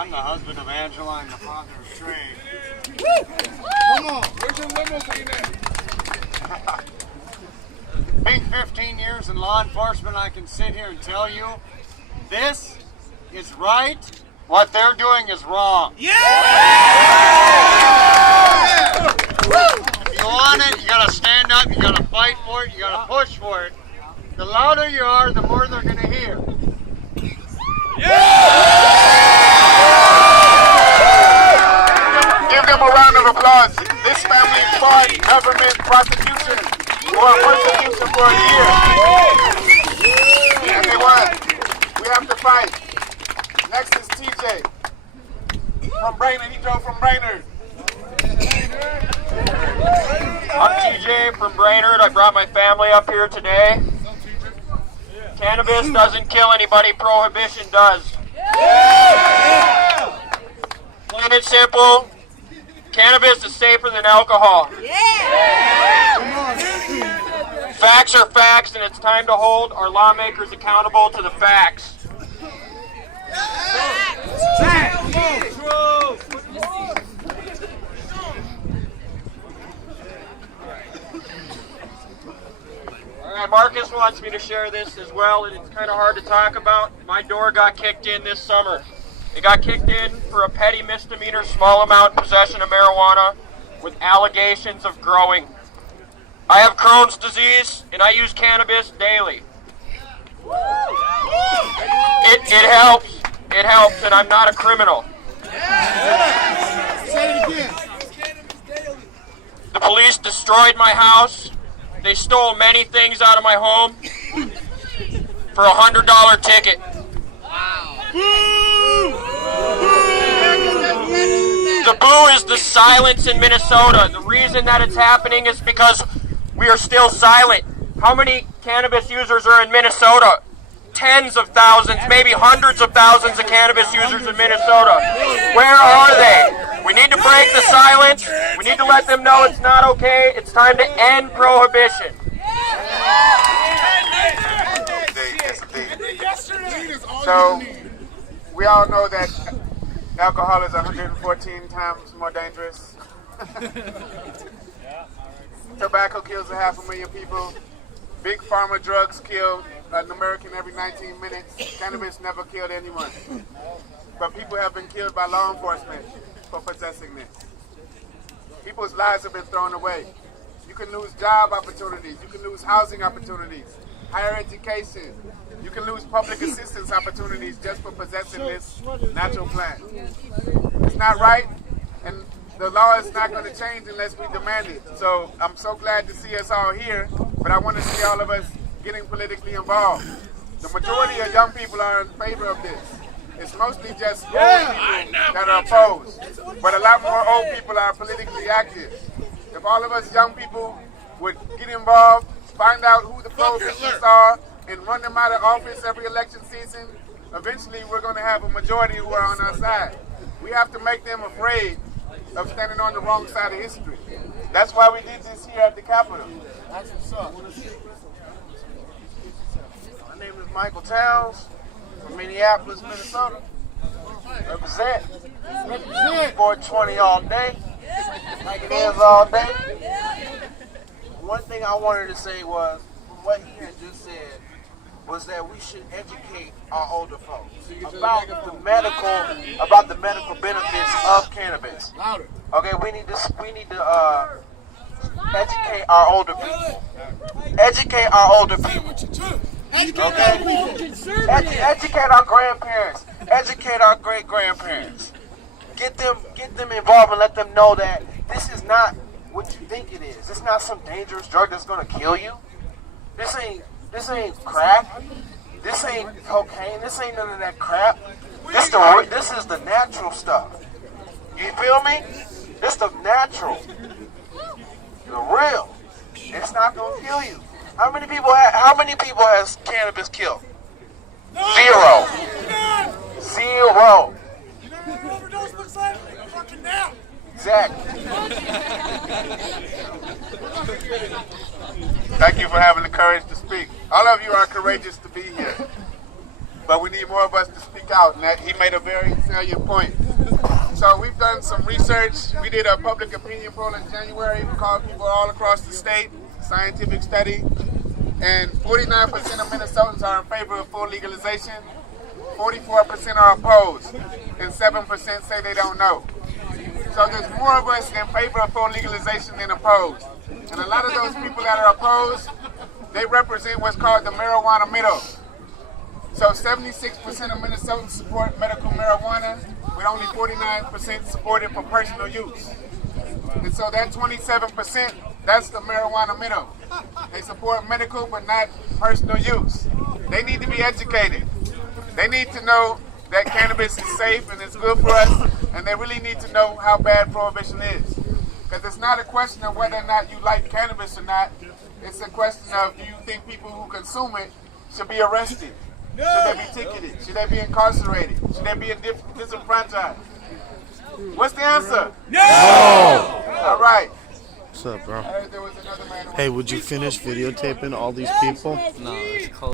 I'm the husband of Angela and the father of Trey. Come on, where's your limousine at? Being 15 years in law enforcement, I can sit here and tell you, this is right. What they're doing is wrong. Yeah! If you want it, you gotta stand up, you gotta fight for it, you gotta push for it. The louder you are, the more they're gonna hear. Give them a round of applause. This family fought government prosecution or persecution for a year. And they won. We have to fight. Next is TJ from Brainerd. He drove from Brainerd. I'm TJ from Brainerd. I brought my family up here today. Cannabis doesn't kill anybody, prohibition does. Plain and simple, cannabis is safer than alcohol. Facts are facts, and it's time to hold our lawmakers accountable to the facts. Marcus wants me to share this as well, and it's kind of hard to talk about. My door got kicked in this summer. It got kicked in for a petty misdemeanor, small amount possession of marijuana with allegations of growing. I have Crohn's disease, and I use cannabis daily. It helps. It helps, and I'm not a criminal. The police destroyed my house. They stole many things out of my home for a $100 ticket. The boo is the silence in Minnesota. The reason that it's happening is because we are still silent. How many cannabis users are in Minnesota? Tens of thousands, maybe hundreds of thousands of cannabis users in Minnesota. Where are they? We need to break the silence. We need to let them know it's not okay. It's time to end prohibition. So, we all know that alcohol is 114 times more dangerous. Tobacco kills 500,000 people. Big pharma drugs kill an American every 19 minutes. Cannabis never killed anyone. But people have been killed by law enforcement for possessing this. People's lives have been thrown away. You can lose job opportunities. You can lose housing opportunities, higher education. You can lose public assistance opportunities just for possessing this natural plant. It's not right, and the law is not going to change unless we demand it. So I'm so glad to see us all here, but I want to see all of us getting politically involved. The majority of young people are in favor of this. It's mostly just old people that are opposed, but a lot more old people are politically active. If all of us young people would get involved, find out who the prohibitionists are, and run them out of office every election season, eventually we're going to have a majority who are on our side. We have to make them afraid of standing on the wrong side of history. That's why we did this here at the Capitol. That's what's up. My name is Michael Towns from Minneapolis, Minnesota. Represent 420 all day. Like it is all day. One thing I wanted to say was, from what he had just said, was that we should educate our older folks about the medical benefits of cannabis. Okay, we need to educate our older people. Educate our older people. Okay? Educate our grandparents. Educate our great grandparents. Get them involved and let them know that this is not what you think it is. It's not some dangerous drug that's gonna kill you. This ain't crack. This ain't cocaine. This ain't none of that crap. This is the natural stuff. You feel me? This the natural, the real. It's not gonna kill you. How many people has cannabis killed? Zero. Zero. You know what an overdose looks like? Fucking now. Exactly. Thank you for having the courage to speak. All of you are courageous to be here. but we need more of us to speak out, and that he made a very salient point. So we've done some research. We did a public opinion poll in January. We called people all across the state, scientific study, and 49% of Minnesotans are in favor of full legalization, 44% are opposed, and 7% say they don't know. So there's more of us in favor of full legalization than opposed. And a lot of those people that are opposed, they represent what's called the marijuana middle. So 76% of Minnesotans support medical marijuana, with only 49% support it for personal use. And so that 27%, that's the marijuana middle. They support medical but not personal use. They need to be educated. They need to know that cannabis is safe and it's good for us, and they really need to know how bad prohibition is. Because it's not a question of whether or not you like cannabis or not. It's a question of, do you think people who consume it should be arrested? Should they be ticketed? Should they be incarcerated? Should they be disenfranchised? What's the answer? No! All right. What's up, bro? There was another man who Hey, would you finish videotaping all these people? No, it's cold.